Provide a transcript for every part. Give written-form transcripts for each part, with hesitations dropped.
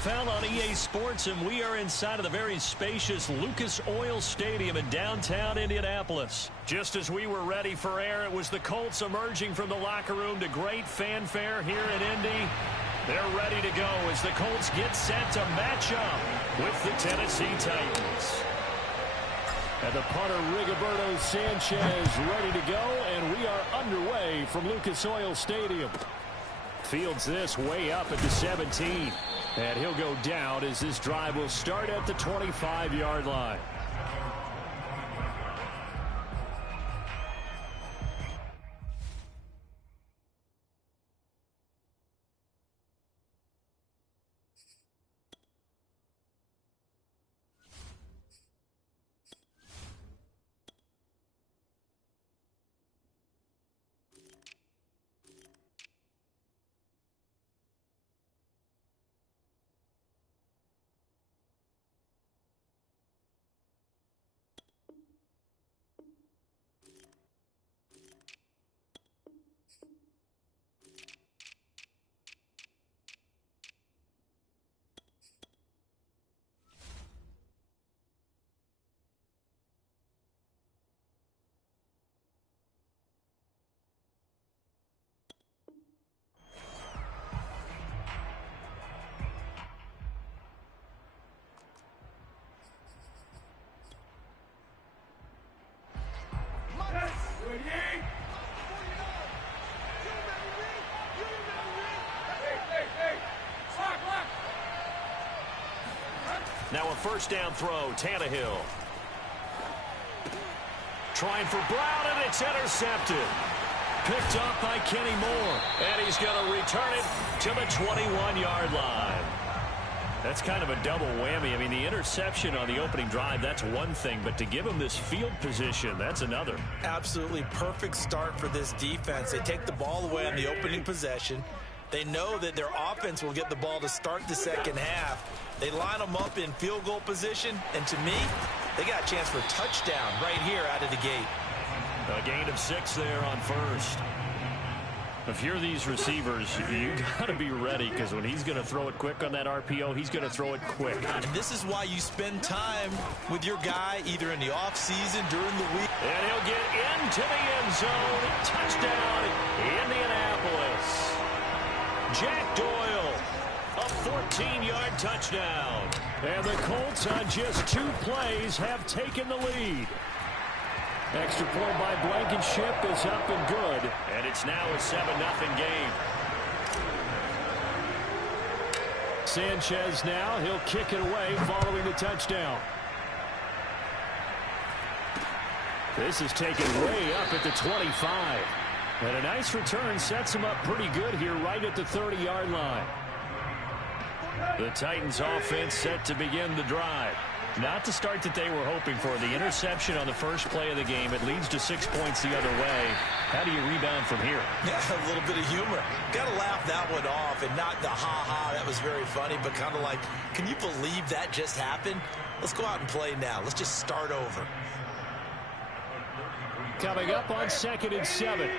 NFL on EA Sports, and we are inside of the very spacious Lucas Oil Stadium in downtown Indianapolis. Just as we were ready for air, it was the Colts emerging from the locker room to great fanfare here in Indy. They're ready to go as the Colts get set to match up with the Tennessee Titans. And the punter, Rigoberto Sanchez, ready to go, and we are underway from Lucas Oil Stadium. Fields this way up at the 17. And he'll go down as this drive will start at the 25-yard line. Now a first down throw, Tannehill. Trying for Brown, and it's intercepted. Picked up by Kenny Moore. And he's going to return it to the 21-yard line. That's kind of a double whammy. I mean, the interception on the opening drive, that's one thing. But to give him this field position, that's another. Absolutely perfect start for this defense. They take the ball away on the opening possession. They know that their offense will get the ball to start the second half. They line them up in field goal position, and to me, they got a chance for a touchdown right here out of the gate. A gain of 6 there on first. If you're these receivers, you got to be ready, because when he's going to throw it quick on that RPO, he's going to throw it quick. And this is why you spend time with your guy either in the offseason, during the week. And he'll get into the end zone. Touchdown, Indianapolis. Jack Doyle, a 14-yard touchdown. And the Colts on just 2 plays have taken the lead. Extra point by Blankenship is up and good. And it's now a 7-0 game. Sanchez now, he'll kick it away following the touchdown. This is taken way up at the 25. And a nice return sets him up pretty good here right at the 30-yard line. The Titans offense set to begin the drive. Not the start that they were hoping for. The interception on the first play of the game. It leads to 6 points the other way. How do you rebound from here? Yeah, a little bit of humor. Got to laugh that one off, and not the ha-ha. That was very funny, but kind of like, can you believe that just happened? Let's go out and play now. Let's just start over. Coming up on 2nd and 7.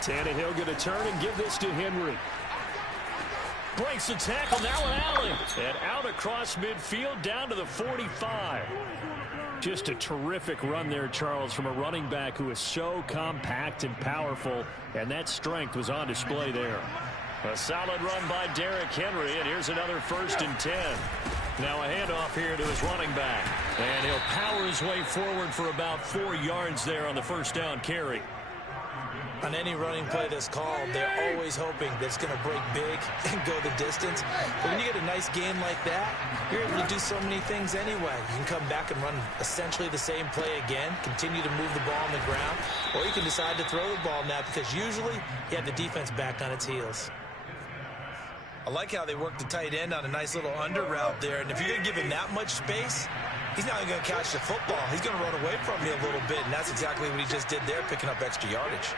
Tannehill going to turn and give this to Henry. Breaks the tackle, now an alley. And out across midfield down to the 45. Just a terrific run there, Charles, from a running back who is so compact and powerful. And that strength was on display there. A solid run by Derrick Henry, and here's another 1st and 10. Now a handoff here to his running back. And he'll power his way forward for about 4 yards there on the first down carry. On any running play that's called, they're always hoping that it's going to break big and go the distance. But when you get a nice gain like that, you're able to do so many things anyway. You can come back and run essentially the same play again, continue to move the ball on the ground, or you can decide to throw the ball now because usually you have the defense back on its heels. I like how they work the tight end on a nice little under route there, and if you're going to give him that much space, he's not going to catch the football. He's going to run away from you a little bit, and that's exactly what he just did there, picking up extra yardage.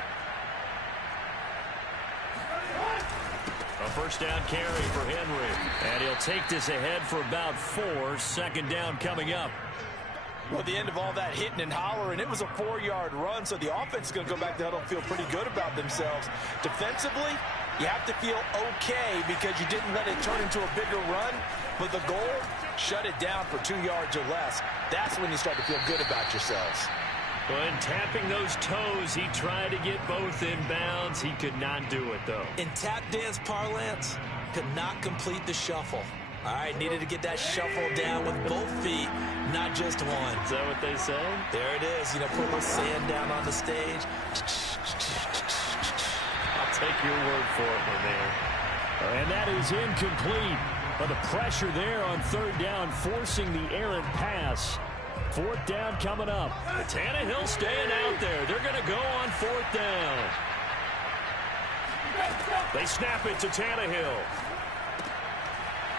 A first down carry for Henry. And he'll take this ahead for about 4. 2nd down coming up. Well, at the end of all that hitting and hollering, it was a 4-yard run, so the offense is going to go back to huddle and feel pretty good about themselves. Defensively, You have to feel okay because you didn't let it turn into a bigger run. But the goal, shut it down for 2 yards or less. That's when you start to feel good about yourselves. When tapping those toes, he tried to get both in bounds. He could not do it, though. In tap dance parlance, could not complete the shuffle. All right, needed to get that shuffle down with both feet, not just one. Is that what they say? There it is. You know, put a little sand down on the stage. I'll take your word for it, my man. And that is incomplete. But the pressure there on third down, forcing the errant pass. Fourth down coming up. Tannehill staying out there. They're going to go on fourth down. They snap it to Tannehill.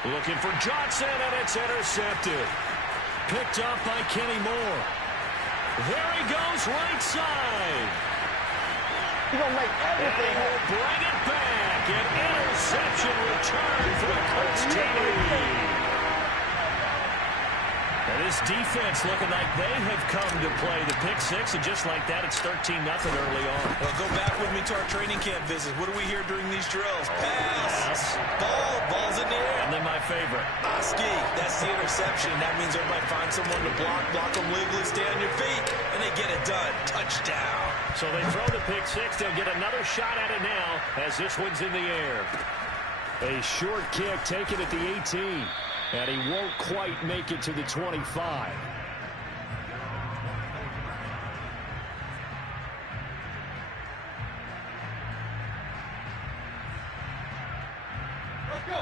Looking for Johnson, and it's intercepted. Picked up by Kenny Moore. There he goes, right side. He's going to make everything. And he will bring it back. An interception return for the Colts team. And this defense looking like they have come to play the pick six, and just like that, it's 13-0 early on. Well, go back with me to our training camp visit. What do we hear during these drills? Pass. Ball's in the air. And then my favorite. Oski, that's the interception. That means everybody finds someone to block them legally, stay on your feet, and they get it done. Touchdown. So they throw the pick six. They'll get another shot at it now as this one's in the air. A short kick taken at the 18. And he won't quite make it to the 25.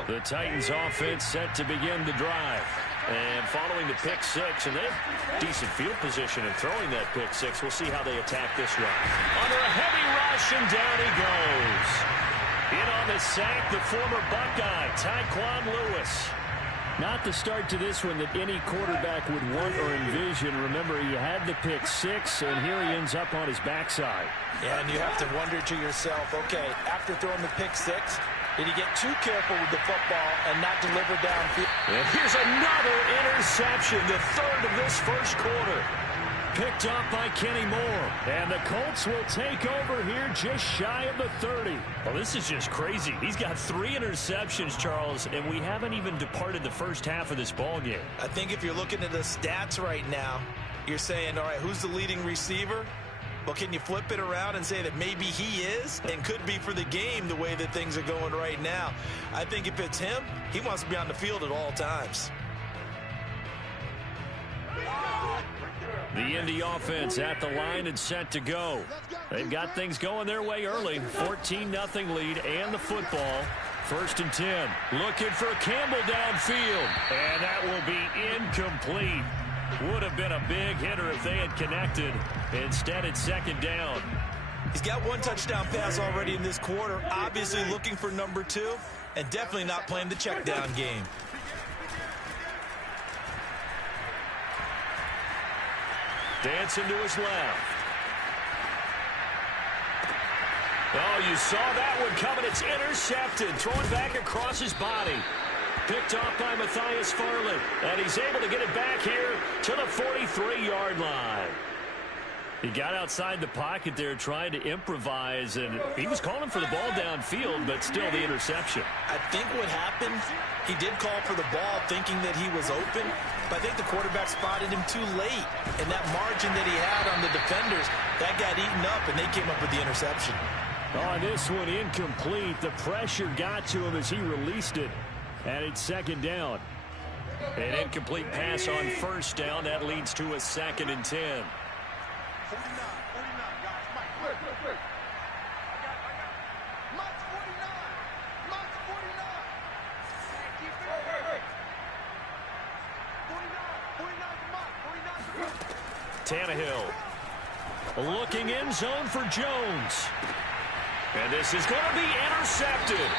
The Titans offense set to begin the drive. And following the pick six, and they have decent field position in throwing that pick six. We'll see how they attack this one. Under a heavy rush, and down he goes. In on the sack, the former Buckeye, Tyquan Lewis. Not the start to this one that any quarterback would want or envision. Remember, he had the pick six, and here he ends up on his backside. Yeah, and you have to wonder to yourself, okay, after throwing the pick six, did he get too careful with the football and not deliver downfield? And here's another interception, the third of this first quarter. Picked up by Kenny Moore. And the Colts will take over here just shy of the 30. Well, this is just crazy. He's got 3 interceptions, Charles, and we haven't even departed the first half of this ball game. I think if you're looking at the stats right now, you're saying, all right, who's the leading receiver? Well, can you flip it around and say that maybe he is and could be for the game the way that things are going right now? I think if it's him, he wants to be on the field at all times. The Indy offense at the line and set to go. They've got things going their way early. 14-0 lead and the football. 1st and 10. Looking for Campbell downfield. And that will be incomplete. Would have been a big hitter if they had connected. Instead, it's 2nd down. He's got 1 touchdown pass already in this quarter. Obviously looking for number 2. And definitely not playing the check down game. Dancing to his left. Oh, you saw that one coming. It's intercepted. Thrown back across his body. Picked off by Matthias Farley. And he's able to get it back here to the 43-yard line. He got outside the pocket there trying to improvise, and he was calling for the ball downfield, but still the interception. I think what happened, he did call for the ball thinking that he was open, but I think the quarterback spotted him too late. And that margin that he had on the defenders, that got eaten up, and they came up with the interception. Oh, this one incomplete. The pressure got to him as he released it, and it's 2nd down. An incomplete pass on 1st down. That leads to a 2nd and 10. 49, guys. Mike, quick. I got Mike's 49. Mike's 49. Keep it. Wait. 49 to Mike. 49 to Tannehill Mike. looking in zone for Jones. And this is going to be intercepted.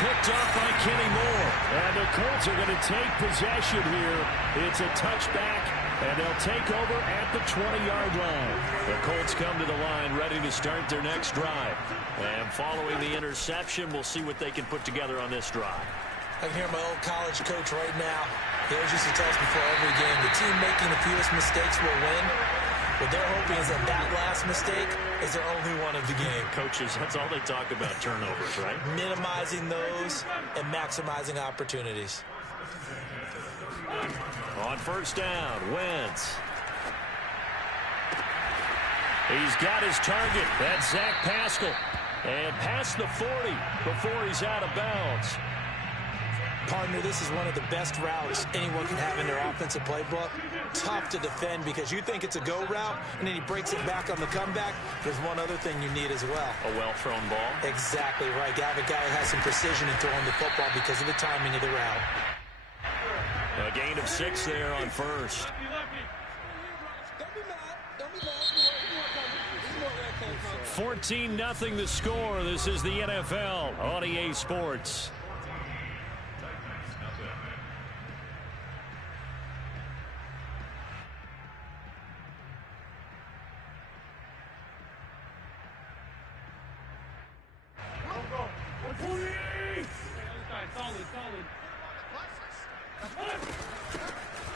Picked up by Kenny Moore. And the Colts are going to take possession here. It's a touchback. And they'll take over at the 20-yard line. The Colts come to the line ready to start their next drive. And following the interception, we'll see what they can put together on this drive. I can hear my old college coach right now. He always used to tell us before every game, the team making the fewest mistakes will win. What they're hoping is that that last mistake is their only one of the game. Coaches, that's all they talk about, turnovers, right? Minimizing those and maximizing opportunities. On first down, Wentz. He's got his target. That's Zach Pascal. And past the 40 before he's out of bounds. Partner, this is one of the best routes anyone can have in their offensive playbook. Tough to defend because you think it's a go route, and then he breaks it back on the comeback. There's one other thing you need as well. A well-thrown ball. Exactly right. You have a guy who has some precision in throwing the football because of the timing of the route. A gain of 6 there on first. 14-0 the score. This is the NFL on EA Sports.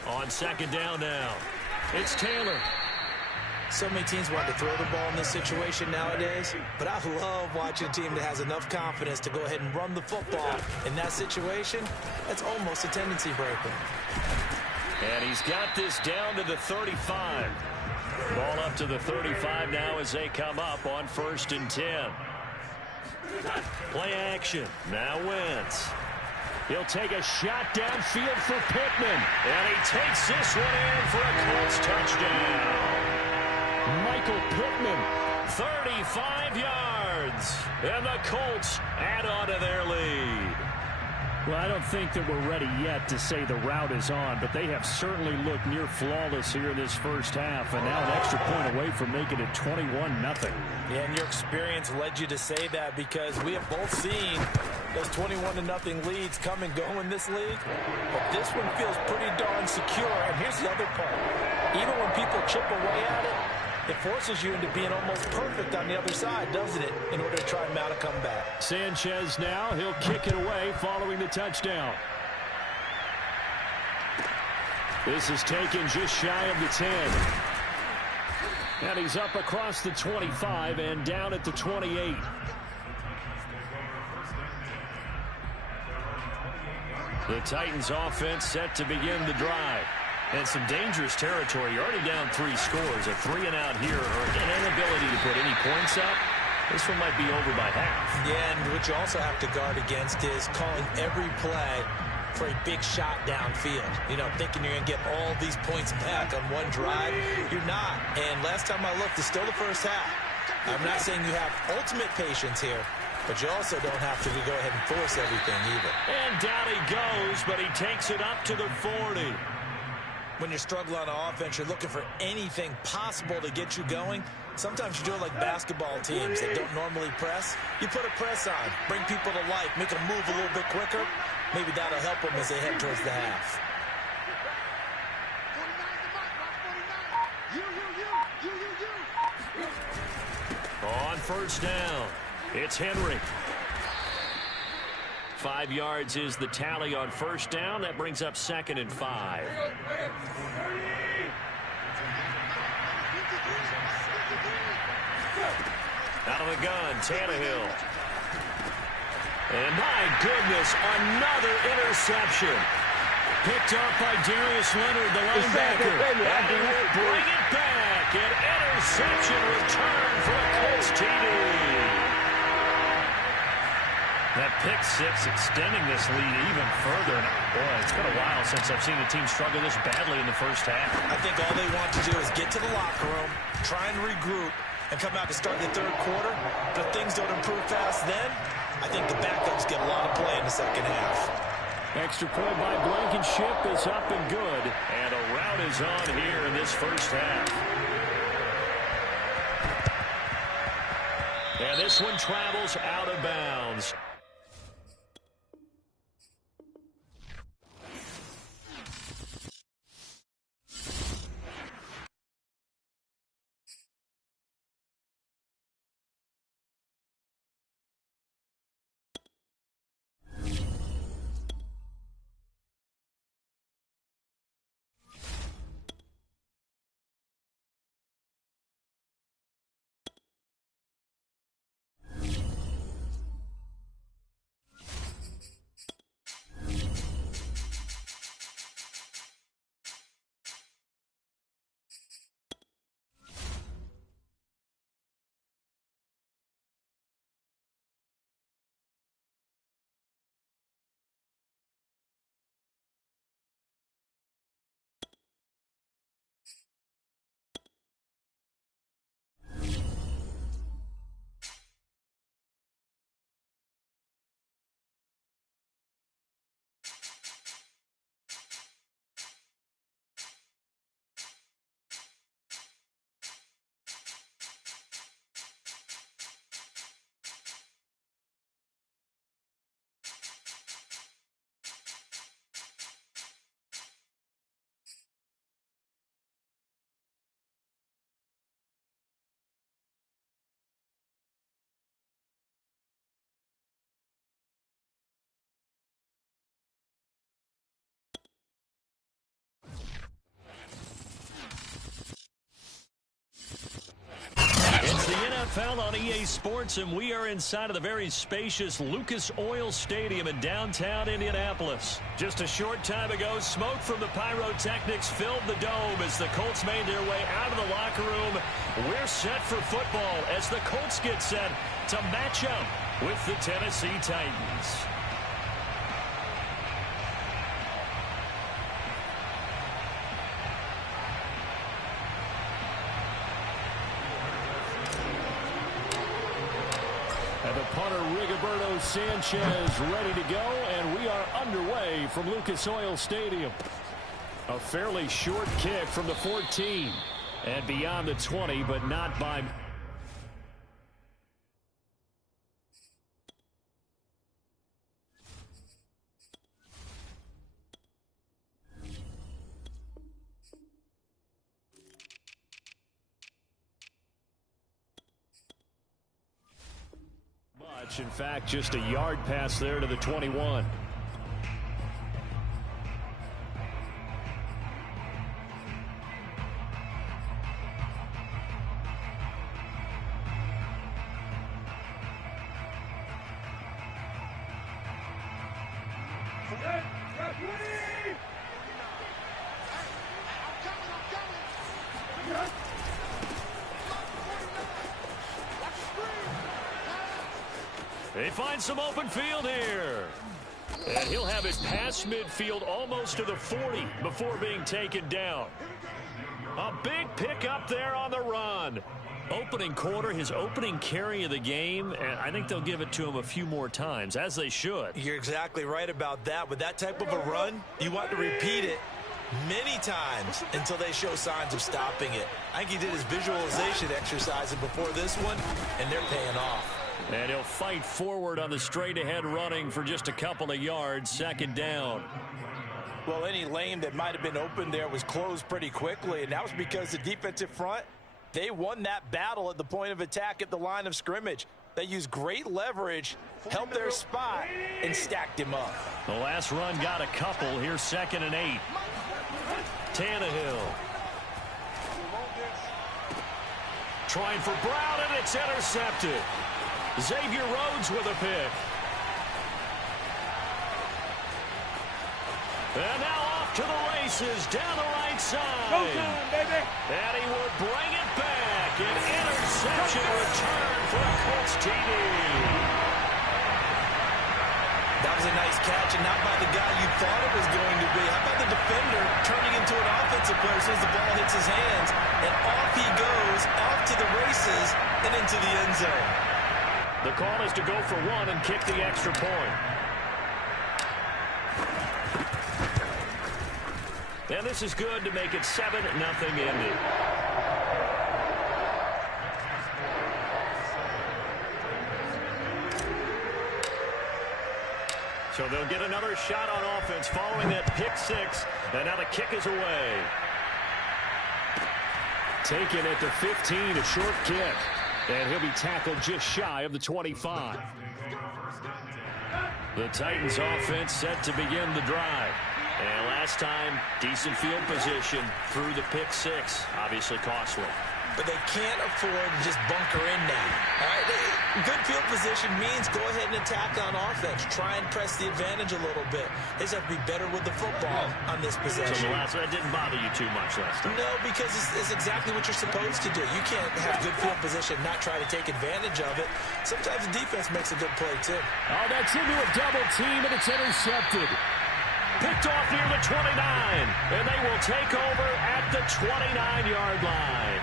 On second down now, it's Taylor. So many teams want to throw the ball in this situation nowadays, but I love watching a team that has enough confidence to go ahead and run the football. In that situation, that's almost a tendency breaker. And he's got this down to the 35. Ball up to the 35 now as they come up on 1st and 10. Play action. Now Wentz. He'll take a shot downfield for Pittman. And he takes this one in for a Colts touchdown. Michael Pittman, 35 yards. And the Colts add on to their lead. Well, I don't think that we're ready yet to say the route is on, but they have certainly looked near flawless here in this first half, and now an extra point away from making it 21-0. Yeah, and your experience led you to say that because we have both seen those 21-0 leads come and go in this league. But this one feels pretty darn secure, and here's the other part. Even when people chip away at it, it forces you into being almost perfect on the other side, doesn't it, in order to try and mount a comeback. Sanchez now, he'll kick it away following the touchdown. This is taken just shy of the 10. And he's up across the 25 and down at the 28. The Titans offense set to begin the drive. And some dangerous territory. You're already down 3 scores. A 3-and-out here, or an inability to put any points up. This one might be over by half. Yeah, and what you also have to guard against is calling every play for a big shot downfield. You know, thinking you're going to get all these points back on one drive. You're not. And last time I looked, it's still the first half. I'm not saying you have ultimate patience here, but you also don't have to go ahead and force everything either. And down he goes, but he takes it up to the 40. When you're struggling on offense, you're looking for anything possible to get you going. Sometimes you do it like basketball teams that don't normally press. You put a press on, bring people to life, make them move a little bit quicker. Maybe that'll help them as they head towards the half. On first down, it's Henry. 5 yards is the tally on first down. That brings up 2nd and 5. Out of the gun, Tannehill. And my goodness, another interception. Picked up by Darius Leonard, the linebacker. And he will bring it back. An interception return for a Colts TD. That pick 6 extending this lead even further. Boy, it's been a while since I've seen a team struggle this badly in the first half. I think all they want to do is get to the locker room, try and regroup, and come out to start the third quarter. But if things don't improve fast then, I think the backups get a lot of play in the second half. Extra point by Blankenship is up and good. And a rout is on here in this first half. And this one travels out of bounds. NFL on EA Sports, and we are inside of the very spacious Lucas Oil Stadium in downtown Indianapolis. Just a short time ago, smoke from the pyrotechnics filled the dome as the Colts made their way out of the locker room. We're set for football as the Colts get set to match up with the Tennessee Titans. And the punter, Rigoberto Sanchez, ready to go, and we are underway from Lucas Oil Stadium. A fairly short kick from the 14 and beyond the 20, but not by... In fact, just a yard pass there to the 21. They find some open field here. And he'll have it past midfield almost to the 40 before being taken down. A big pickup there on the run. Opening quarter, his opening carry of the game, and I think they'll give it to him a few more times, as they should. You're exactly right about that. With that type of a run, you want to repeat it many times until they show signs of stopping it. I think he did his visualization exercises before this one, and they're paying off. And he'll fight forward on the straight-ahead running for just a couple of yards, second down. Well, any lane that might have been open there was closed pretty quickly, and that was because the defensive front, they won that battle at the point of attack at the line of scrimmage. They used great leverage, held their spot, and stacked him up. The last run got a couple. Here's 2nd and 8. Tannehill. Trying for Brown, and it's intercepted. Xavier Rhodes with a pick. And now off to the races down the right side. Go time, baby. And he will bring it back. An interception return for a Colts TD. That was a nice catch, and not by the guy you thought it was going to be. How about the defender turning into an offensive player as soon as the ball hits his hands, and off he goes, off to the races, and into the end zone. The call is to go for one and kick the extra point. And this is good to make it 7-0 Indy. So they'll get another shot on offense following that pick six. And now the kick is away. Taken at the 15, a short kick. And he'll be tackled just shy of the 25. The Titans offense set to begin the drive. And last time, decent field position through the pick six. Obviously costly. But they can't afford to just bunker in now. All right? Good field position means go ahead and attack on offense. Try and press the advantage a little bit. They just have to be better with the football on this possession. So that didn't bother you too much last time? No, because it's exactly what you're supposed to do. You can't have good field position and not try to take advantage of it. Sometimes the defense makes a good play, too. Oh, that's into a double team, and it's intercepted. Picked off near the 29, and they will take over at the 29-yard line.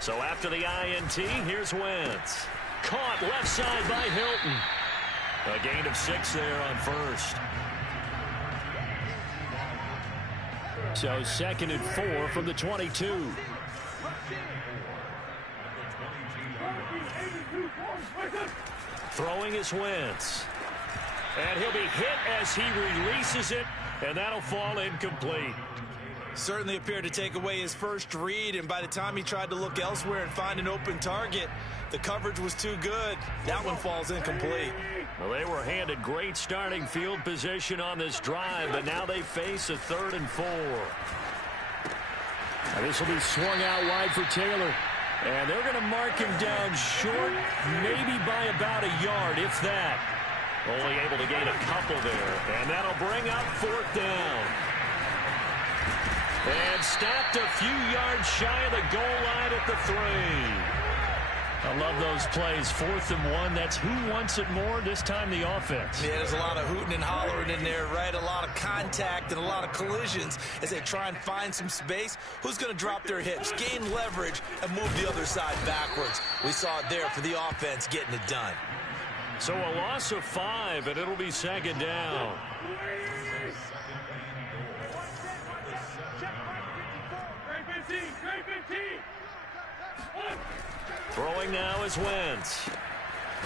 So after the INT, here's Wentz. Caught left side by Hilton. A gain of 6 there on first. So 2nd and 4 from the 22. Throwing is Wentz. And he'll be hit as he releases it, and that'll fall incomplete. Certainly appeared to take away his first read, and by the time he tried to look elsewhere and find an open target, the coverage was too good. That one falls incomplete. Well, they were handed great starting field position on this drive, but now they face a 3rd and 4. This will be swung out wide for Taylor. And they're going to mark him down short, maybe by about a yard, if that. Only able to gain a couple there. And that'll bring up 4th down. And stopped a few yards shy of the goal line at the 3. I love those plays. 4th and 1. That's who wants it more, this time the offense. Yeah, there's a lot of hooting and hollering in there, right? A lot of contact and a lot of collisions as they try and find some space. Who's going to drop their hips, gain leverage, and move the other side backwards? We saw it there for the offense getting it done. So a loss of 5, and it'll be 2nd down. Throwing now is Wentz.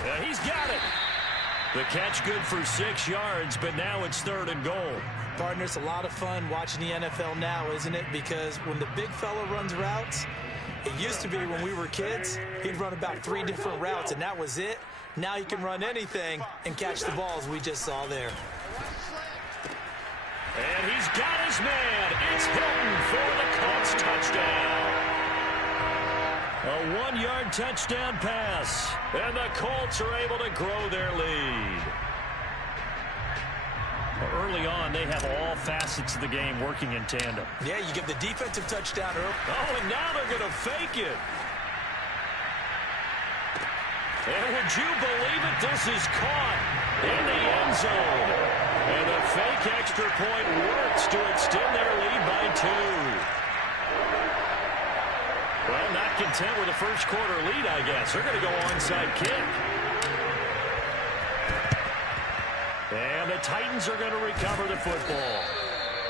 Yeah, he's got it. The catch good for 6 yards, but now it's 3rd and goal. Partner, it's a lot of fun watching the NFL now, isn't it? Because when the big fella runs routes, it used to be when we were kids, he'd run about 3 different routes, and that was it. Now you can run anything and catch the balls we just saw there. And he's got his man. It's Hilton for the Colts touchdown. A 1-yard touchdown pass. And the Colts are able to grow their lead. Well, early on, they have all facets of the game working in tandem. Yeah, you give the defensive touchdown early. Oh, and now they're going to fake it. And would you believe it? This is caught in the end zone. And the fake extra point works to extend their lead by 2. Well, not content with the first quarter lead, I guess. They're going to go onside kick. And the Titans are going to recover the football.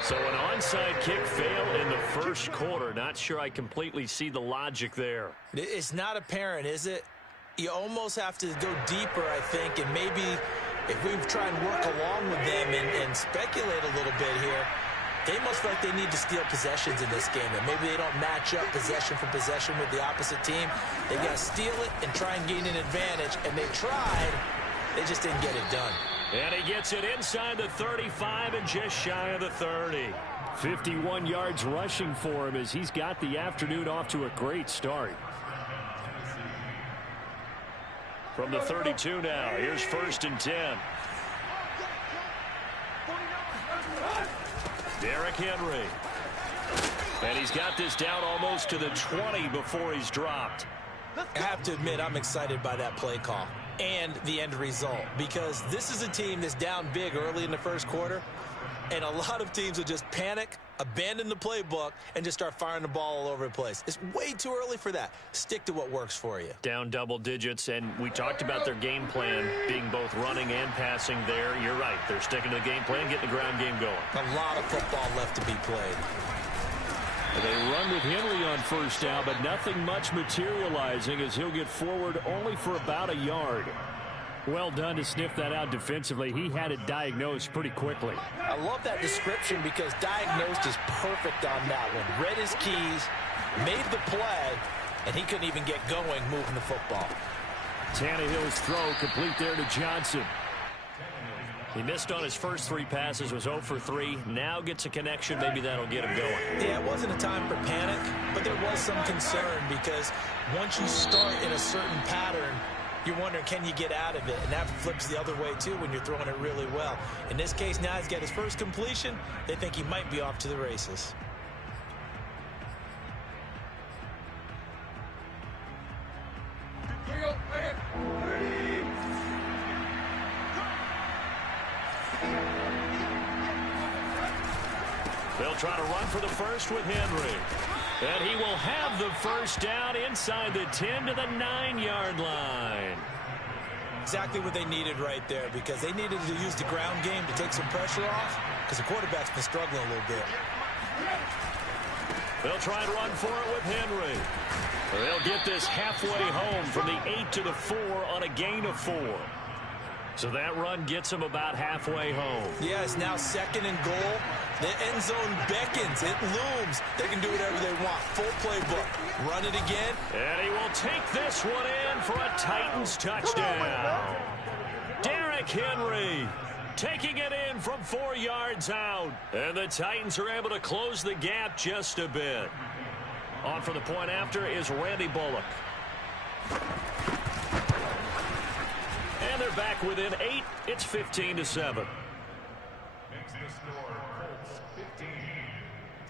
So an onside kick failed in the first quarter. Not sure I completely see the logic there. It's not apparent, is it? You almost have to go deeper, I think, and maybe if we try and work along with them and speculate a little bit here, they must feel like they need to steal possessions in this game, and maybe they don't match up possession for possession with the opposite team. They got to steal it and try and gain an advantage, and they tried. They just didn't get it done. And he gets it inside the 35 and just shy of the 30. 51 yards rushing for him as he's got the afternoon off to a great start. From the 32 now, here's 1st and 10. Derrick Henry. And he's got this down almost to the 20 before he's dropped. I have to admit, I'm excited by that play call and the end result, because this is a team that's down big early in the first quarter, and a lot of teams will just panic, abandon the playbook, and just start firing the ball all over the place. It's way too early for that. Stick to what works for you. Down double digits, and we talked about their game plan being both running and passing there. You're right. They're sticking to the game plan, getting the ground game going. A lot of football left to be played. They run with Henry on 1st down, but nothing much materializing as he'll get forward only for about a yard. Well done to sniff that out defensively. He had it diagnosed pretty quickly. I love that description because diagnosed is perfect on that one. Read his keys, made the play, and he couldn't even get going moving the football. Tannehill's throw complete there to Johnson. He missed on his first 3 passes, was 0 for 3. Now gets a connection. Maybe that'll get him going. Yeah, it wasn't a time for panic, but there was some concern because once you start in a certain pattern, you're wondering, can you get out of it? And that flips the other way, too, when you're throwing it really well. In this case, now he's got his first completion. They think he might be off to the races. They'll try to run for the first with Henry. And he will have the first down inside the 10 to the 9-yard line. Exactly what they needed right there, because they needed to use the ground game to take some pressure off, because the quarterback's been struggling a little bit. They'll try and run for it with Henry. They'll get this halfway home from the 8 to the 4 on a gain of 4. So that run gets them about halfway home. Yeah, it's now 2nd and goal. The end zone beckons. It looms. They can do whatever they want. Full playbook. Run it again. And he will take this one in for a Titans touchdown. Derrick Henry taking it in from 4 yards out. And the Titans are able to close the gap just a bit. On for the point after is Randy Bullock. And they're back within 8. It's 15-7. Makes the score Colts 15,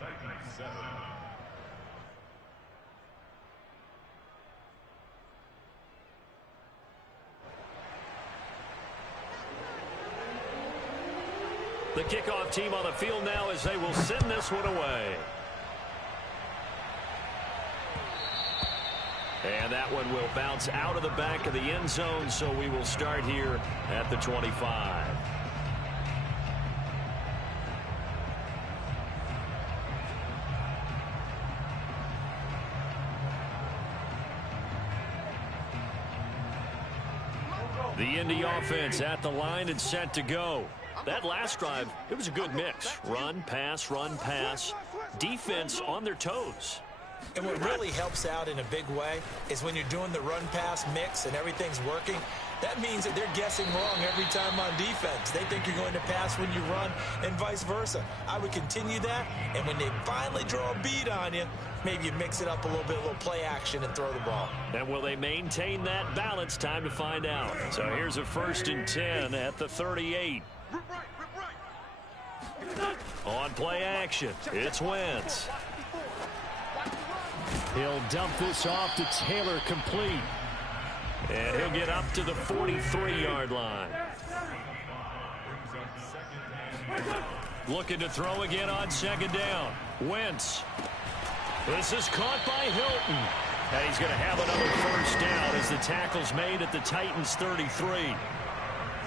Titans 7. The kickoff team on the field now as they will send this one away. And that one will bounce out of the back of the end zone, so we will start here at the 25. The Indy offense at the line and set to go. That last drive, it was a good mix. Run, pass, defense on their toes. And what really helps out in a big way is when you're doing the run-pass mix and everything's working, that means that they're guessing wrong every time on defense. They think you're going to pass when you run and vice versa. I would continue that, and when they finally draw a beat on you, maybe you mix it up a little bit, a little play action, and throw the ball. And will they maintain that balance? Time to find out. So here's a 1st and 10 at the 38. On play action, it's Wentz. He'll dump this off to Taylor, complete. And he'll get up to the 43-yard line. Looking to throw again on 2nd down. Wentz. This is caught by Hilton. And he's going to have another 1st down as the tackle's made at the Titans' 33.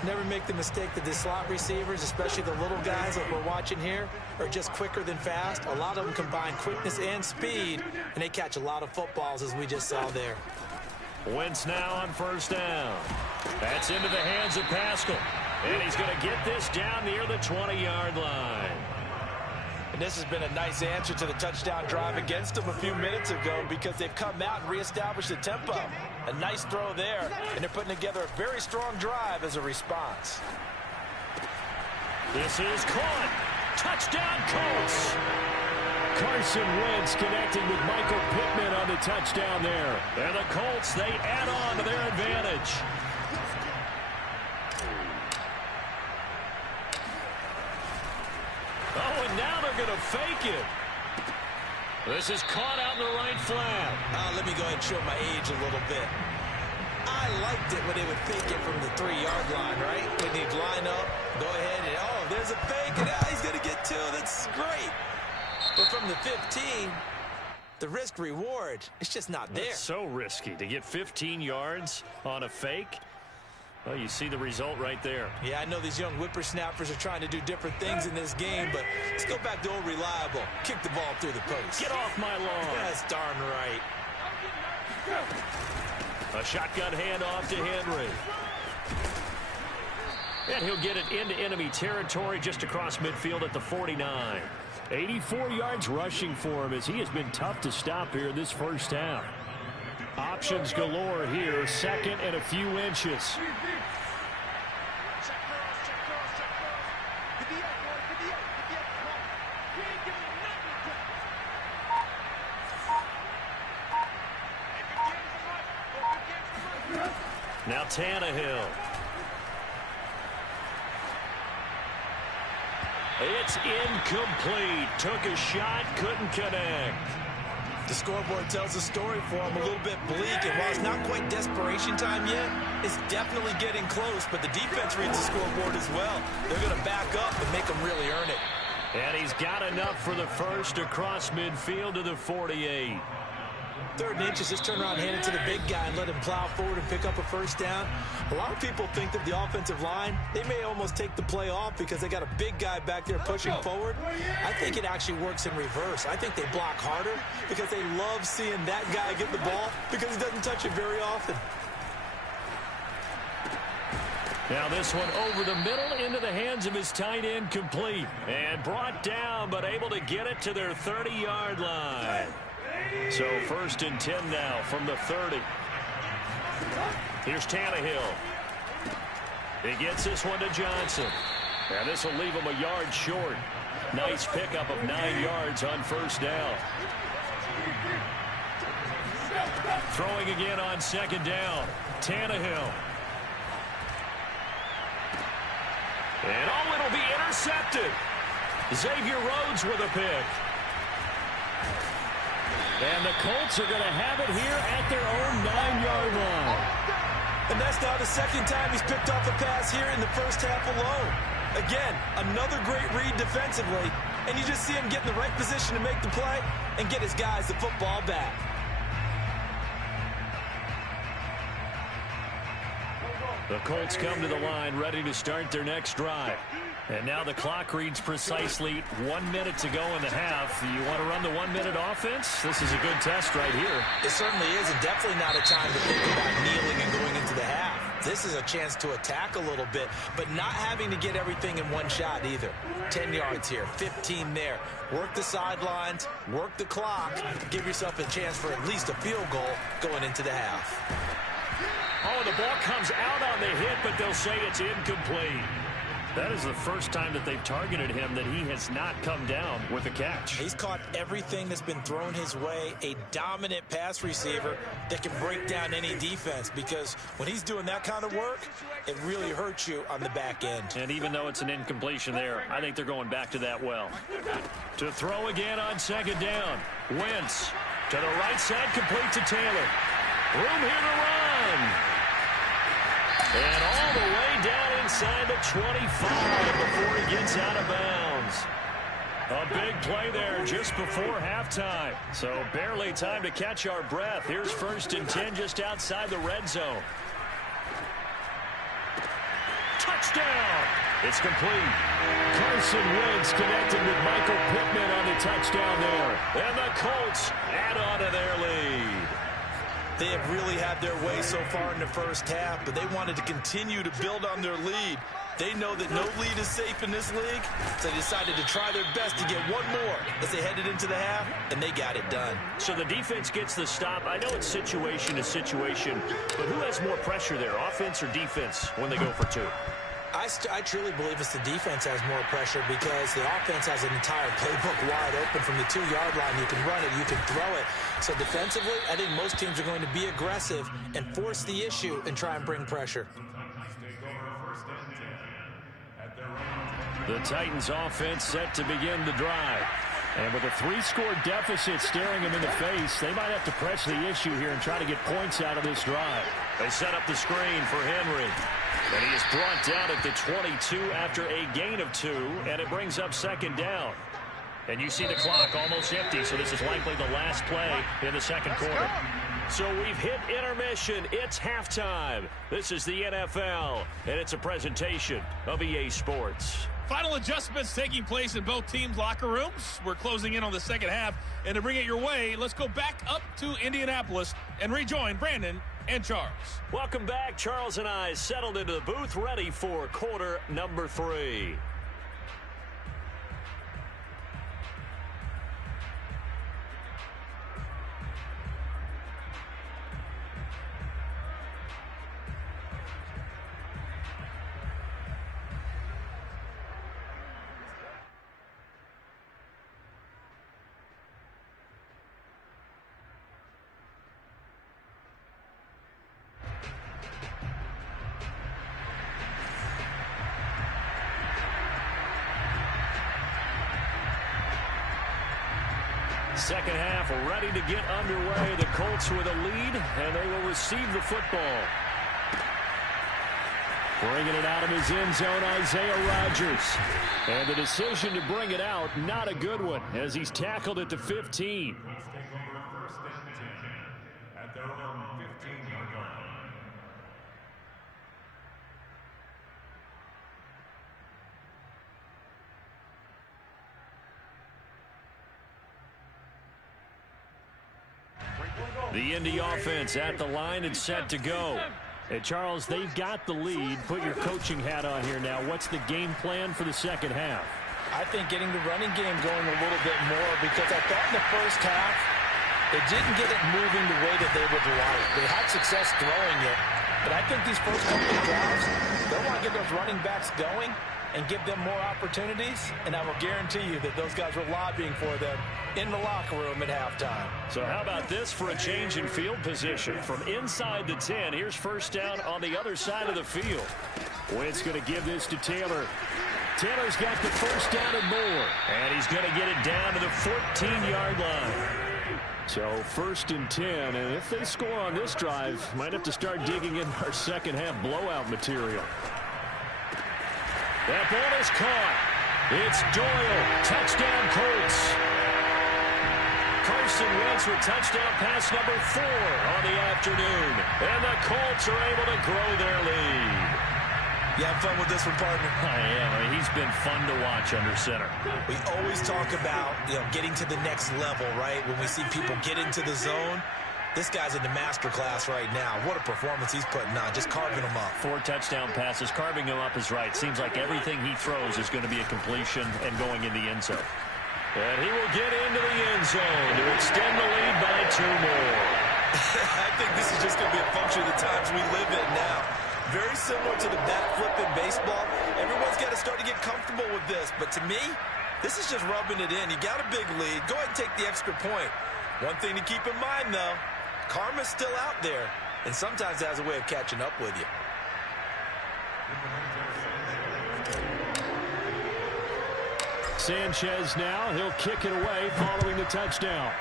Never make the mistake that the slot receivers, especially the little guys like we're watching here, are just quicker than fast. A lot of them combine quickness and speed, and they catch a lot of footballs, as we just saw there. Wentz now on 1st down. That's into the hands of Pascal. And he's going to get this down near the 20-yard line. And this has been a nice answer to the touchdown drive against them a few minutes ago because they've come out and reestablished the tempo. A nice throw there, and they're putting together a very strong drive as a response. This is caught. Touchdown, Colts. Carson Wentz connecting with Michael Pittman on the touchdown there. And the Colts, they add on to their advantage. Oh, and now they're going to fake it. This is caught out in the right flat. Let me go ahead and show my age a little bit. I liked it when they would fake it from the 3-yard line, right? When they'd line up, go ahead and, oh, there's a fake, and now he's going to get 2. That's great. But from the 15, the risk-reward, it's just not there. That's so risky to get 15 yards on a fake. Well, you see the result right there. Yeah, I know these young whippersnappers are trying to do different things in this game, but let's go back to old reliable. Kick the ball through the post. Get off my lawn. That's darn right. A shotgun handoff to Henry. And he'll get it into enemy territory just across midfield at the 49. 84 yards rushing for him as he has been tough to stop here this first half. Options galore here, 2nd and a few inches. Now Tannehill. It's incomplete. Took a shot, couldn't connect. The scoreboard tells the story for him, a little bit bleak, and while it's not quite desperation time yet, it's definitely getting close, but the defense reads the scoreboard as well. They're going to back up and make them really earn it. And he's got enough for the first across midfield to the 48. 3rd and inches, just turn around, hand it to the big guy and let him plow forward and pick up a 1st down. A lot of people think that the offensive line, they may almost take the play off because they got a big guy back there pushing forward. I think it actually works in reverse. I think they block harder because they love seeing that guy get the ball because he doesn't touch it very often. Now this one over the middle into the hands of his tight end, complete. And brought down, but able to get it to their 30-yard line. So 1st and 10 now from the 30. Here's Tannehill. He gets this one to Johnson. And this will leave him a yard short. Nice pickup of 9 yards on 1st down. Throwing again on second down. Tannehill. And it'll be intercepted. Xavier Rhodes with a pick. And the Colts are going to have it here at their own 9-yard line. And that's now the second time he's picked off a pass here in the first half alone. Again, another great read defensively, and you just see him get in the right position to make the play and get his guys the football back. The Colts come to the line ready to start their next drive. And now the clock reads precisely 1 minute to go in the half. You want to run the 1 minute offense? This is a good test right here. It certainly is, and definitely not a time to think about kneeling and going into the half. This is a chance to attack a little bit, but not having to get everything in one shot either. 10 yards here, 15 there. Work the sidelines, work the clock, give yourself a chance for at least a field goal going into the half. Oh, the ball comes out on the hit, but they'll say it's incomplete. That is the first time that they've targeted him that he has not come down with a catch. He's caught everything that's been thrown his way, a dominant pass receiver that can break down any defense, because when he's doing that kind of work, it really hurts you on the back end. And even though it's an incompletion there, I think they're going back to that well. To throw again on second down. Wentz to the right side, complete to Taylor. Room here to run. And all the way down inside the 25 before he gets out of bounds. A big play there just before halftime. So barely time to catch our breath. Here's 1st and 10 just outside the red zone. Touchdown! It's complete. Carson Wentz connected with Michael Pittman on the touchdown there. And the Colts add on to their lead. They have really had their way so far in the first half, but they wanted to continue to build on their lead. They know that no lead is safe in this league, so they decided to try their best to get one more as they headed into the half, and they got it done. So the defense gets the stop. I know it's situation to situation, but who has more pressure there, offense or defense, when they go for two? I truly believe it's the defense has more pressure because the offense has an entire playbook wide open from the 2-yard line. You can run it, you can throw it. So defensively, I think most teams are going to be aggressive and force the issue and try and bring pressure. The Titans offense set to begin the drive. And with a 3-score deficit staring them in the face, they might have to press the issue here and try to get points out of this drive. They set up the screen for Henry. And he is brought down at the 22 after a gain of 2, and it brings up second down. And you see the clock almost empty, so this is likely the last play in the second quarter. So we've hit intermission. It's halftime. This is the NFL, and it's a presentation of EA Sports. Final adjustments taking place in both teams' locker rooms. We're closing in on the second half. And to bring it your way, let's go back up to Indianapolis and rejoin Brandon and Charles. Welcome back. Charles and I settled into the booth, ready for quarter number 3. Second half ready to get underway. The Colts with a lead, and they will receive the football. Bringing it out of his end zone, Isaiah Rodgers. And the decision to bring it out, not a good one, as he's tackled at the 15. At their own 15-yard line. The Indy offense at the line and set to go. Hey, Charles, they've got the lead. Put your coaching hat on here now. What's the game plan for the second half? I think getting the running game going a little bit more, because I thought in the first half they didn't get it moving the way that they would like. They had success throwing it, but I think these first couple of drives, they want to get those running backs going and give them more opportunities, and I will guarantee you that those guys were lobbying for them in the locker room at halftime. So how about this for a change in field position? From inside the 10, here's first down on the other side of the field. Wentz going to give this to Taylor. Taylor's got the first down and more. And he's going to get it down to the 14-yard line. So first and 10, and if they score on this drive, might have to start digging in our second half blowout material. That ball is caught. It's Doyle. Touchdown Colts. Carson Wentz with touchdown pass number 4 on the afternoon. And the Colts are able to grow their lead. You have fun with this one, partner? I am. He's been fun to watch under center. We always talk about, getting to the next level, right? When we see people get into the zone, this guy's in the master class right now. What a performance he's putting on, just carving them up. 4 touchdown passes. Carving them up is right. Seems like everything he throws is going to be a completion and going in the end zone. And he will get into the end zone to extend the lead by 2 more. I think this is just going to be a function of the times we live in now. Very similar to the bat flip in baseball. Everyone's got to start to get comfortable with this. But to me, this is just rubbing it in. You got a big lead. Go ahead and take the extra point. One thing to keep in mind, though, karma's still out there. And sometimes it has a way of catching up with you. Sanchez now. He'll kick it away following the touchdown.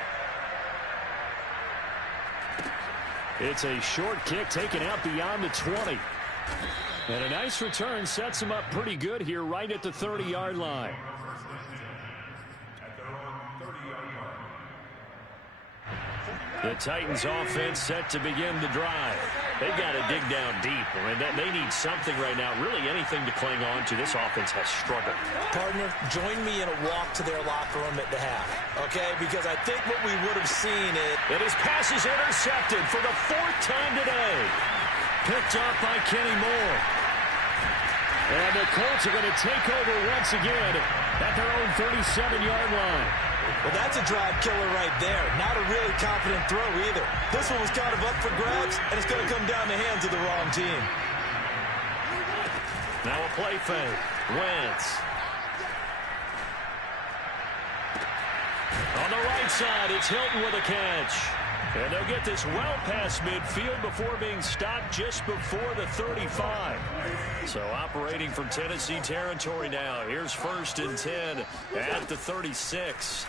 It's a short kick taken out beyond the 20. And a nice return sets him up pretty good here right at the 30-yard line. The Titans offense set to begin the drive. They've got to dig down deep. I mean, they need something right now, really anything to cling on to. This offense has struggled. Partner, join me in a walk to their locker room at the half, okay? Because I think what we would have seen is... And his pass is intercepted for the 4th time today. Picked off by Kenny Moore. And the Colts are going to take over once again at their own 37-yard line. Well, that's a drive killer right there. Not a really confident throw either. This one was kind of up for grabs, and it's going to come down the hands of the wrong team. Now a play fake. Wentz. On the right side, it's Hilton with a catch. And they'll get this well past midfield before being stopped just before the 35. So operating from Tennessee territory now. Here's first and 10 at the 36.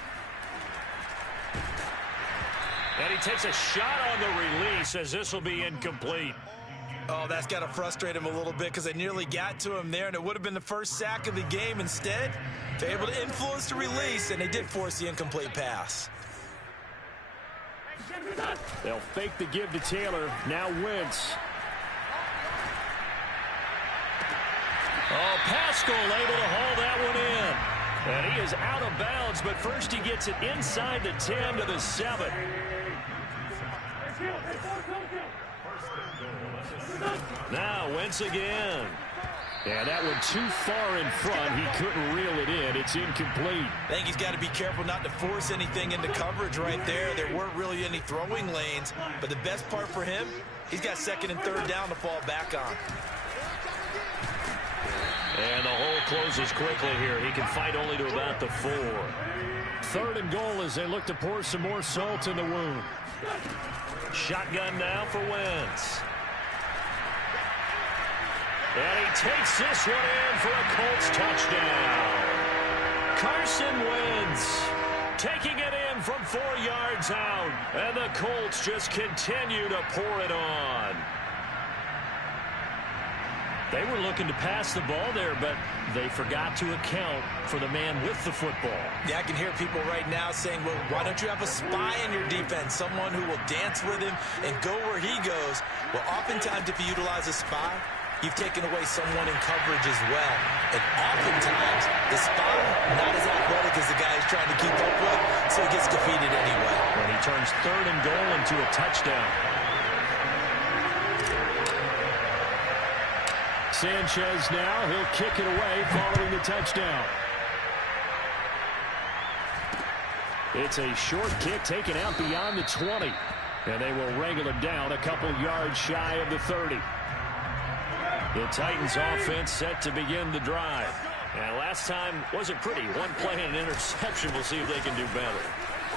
And he takes a shot on the release as this will be incomplete. Oh, that's got to frustrate him a little bit because they nearly got to him there, and it would have been the first sack of the game. Instead, they're able to influence the release, and they did force the incomplete pass. They'll fake the give to Taylor. Now Wentz. Oh, Pascal able to haul that one in. And he is out of bounds, but first he gets it inside the 10 to the 7. Now Wentz again. And that one too far in front. He couldn't reel it in. It's incomplete. I think he's got to be careful not to force anything into coverage right there. There weren't really any throwing lanes. But the best part for him, he's got 2nd and 3rd down to fall back on. And the hole closes quickly here. He can fight only to about the 4. 3rd and goal as they look to pour some more salt in the wound. Shotgun now for Wentz. And he takes this one in for a Colts touchdown. Carson Wentz taking it in from 4 yards out. And the Colts just continue to pour it on. They were looking to pass the ball there, but they forgot to account for the man with the football. Yeah, I can hear people right now saying, well, why don't you have a spy in your defense, someone who will dance with him and go where he goes? Well, oftentimes if you utilize a spy, you've taken away someone in coverage as well. And oftentimes, the spy, not as athletic as the guy he's trying to keep up with, so he gets defeated anyway. When he turns 3rd and goal into a touchdown. Sanchez now, he'll kick it away following the touchdown. It's a short kick taken out beyond the 20. And they will wrangle it down a couple yards shy of the 30. The Titans offense set to begin the drive. And last time wasn't pretty. One play and an interception. We'll see if they can do better.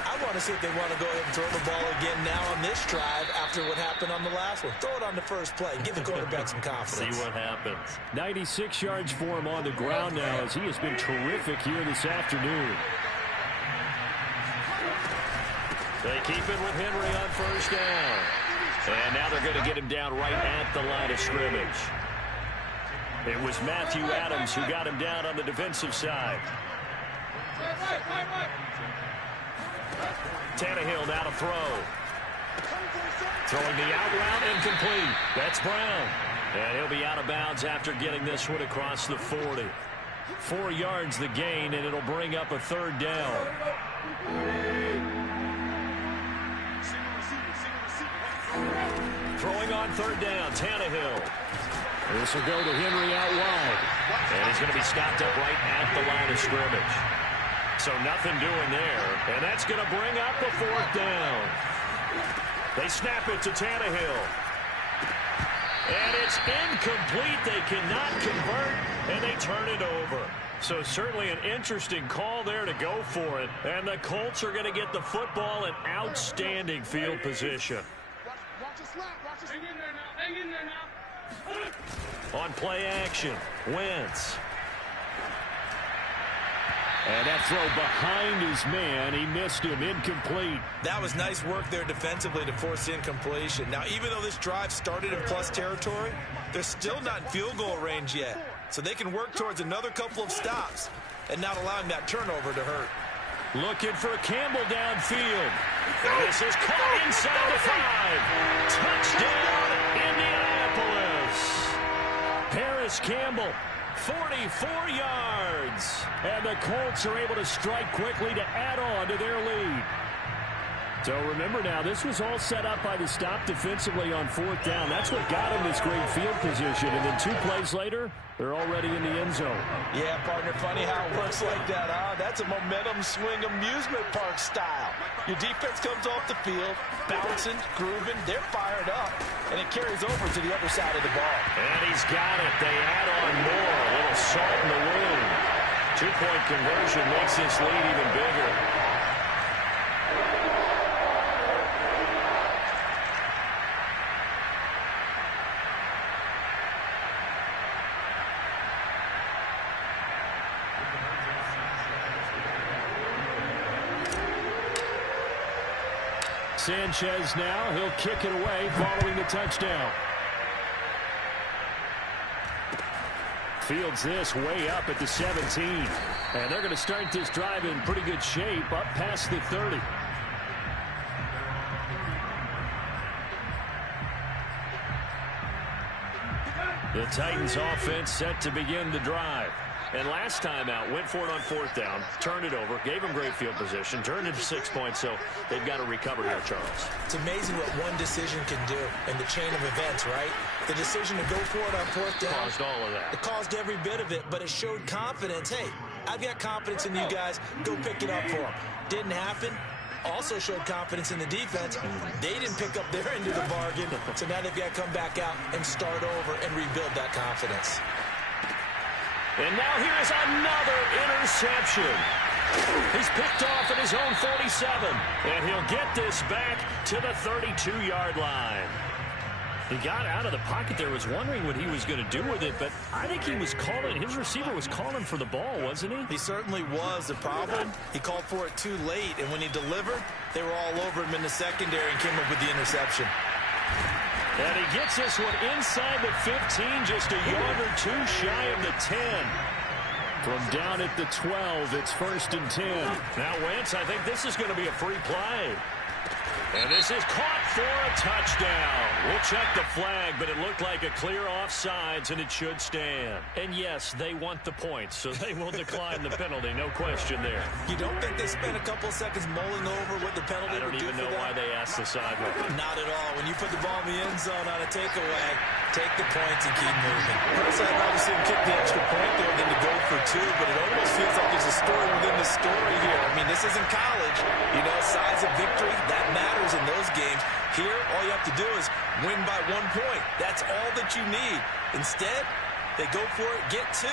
I want to see if they want to go ahead and throw the ball again now on this drive after what happened on the last one. Throw it on the first play. Give the quarterback some confidence. See what happens. 96 yards for him on the ground now as he has been terrific here this afternoon. They keep it with Henry on first down. And now they're going to get him down right at the line of scrimmage. It was Matthew Adams who got him down on the defensive side. Tannehill now to throw. Throwing the out route, incomplete. That's Brown. And he'll be out of bounds after getting this one across the 40. 4 yards the gain, and it'll bring up a third down. Throwing on third down, Tannehill. This will go to Henry out wide. And he's going to be stopped up right at the line of scrimmage. So nothing doing there. And that's going to bring up a fourth down. They snap it to Tannehill. And it's incomplete. They cannot convert, and they turn it over. So certainly an interesting call there to go for it. And the Colts are going to get the football in outstanding field position. Hang in there now. On play action, Wentz. And that throw behind his man, he missed him, incomplete. That was nice work there defensively to force incompletion. Now, even though this drive started in plus territory, they're still not in field goal range yet. So they can work towards another couple of stops and not allowing that turnover to hurt. Looking for Campbell downfield. And this is caught inside the 5. Touchdown, Indianapolis. Paris Campbell, 44 yards. And the Colts are able to strike quickly to add on to their lead. So remember now, this was all set up by the stop defensively on fourth down. That's what got them this great field position. And then 2 plays later, they're already in the end zone. Yeah, partner, funny how it works like that, huh? That's a momentum swing amusement park style. Your defense comes off the field, bouncing, grooving, they're fired up, and it carries over to the other side of the ball. And he's got it. They add on more. A little salt in the wound. 2-point conversion makes this lead even bigger. Sanchez now, he'll kick it away following the touchdown. Fields this way up at the 17. And they're going to start this drive in pretty good shape up past the 30. The Titans offense set to begin the drive. And last time out, went for it on fourth down, turned it over, gave them great field position, turned it to 6 points, so they've got to recover here, Charles. It's amazing what one decision can do in the chain of events, right? The decision to go for it on fourth down. Caused all of that. It caused every bit of it, but it showed confidence. Hey, I've got confidence in you guys. Go pick it up for them. Didn't happen. Also showed confidence in the defense. They didn't pick up their end of the bargain, so now they've got to come back out and start over and rebuild that confidence. And now here is another interception. He's picked off at his own 47. And he'll get this back to the 32-yard line. He got out of the pocket there, was wondering what he was going to do with it, but I think he was calling, his receiver was calling for the ball, wasn't he? He certainly was. The problem, he called for it too late, and when he delivered, they were all over him in the secondary and came up with the interception. And he gets this one inside the 15, just a yard or two shy of the 10. From down at the 12, it's 1st and 10. Now Wentz, I think this is going to be a free play. And this is caught for a touchdown. We'll check the flag, but it looked like a clear offsides, and it should stand. And yes, they want the points, so they will decline the penalty, no question there. You don't think they spent a couple seconds mulling over what the penalty would do for them? I don't even know why they asked the sideline. Not at all. When you put the ball in the end zone on a takeaway, take the points and keep moving. Personally, I'd rather see him kick the extra point there than to go for 2, but it almost feels like there's a story within the story here. I mean, this isn't college. You know, size of victory, that matters in those games. Here, all you have to do is win by 1 point. That's all that you need. Instead, they go for it, get 2,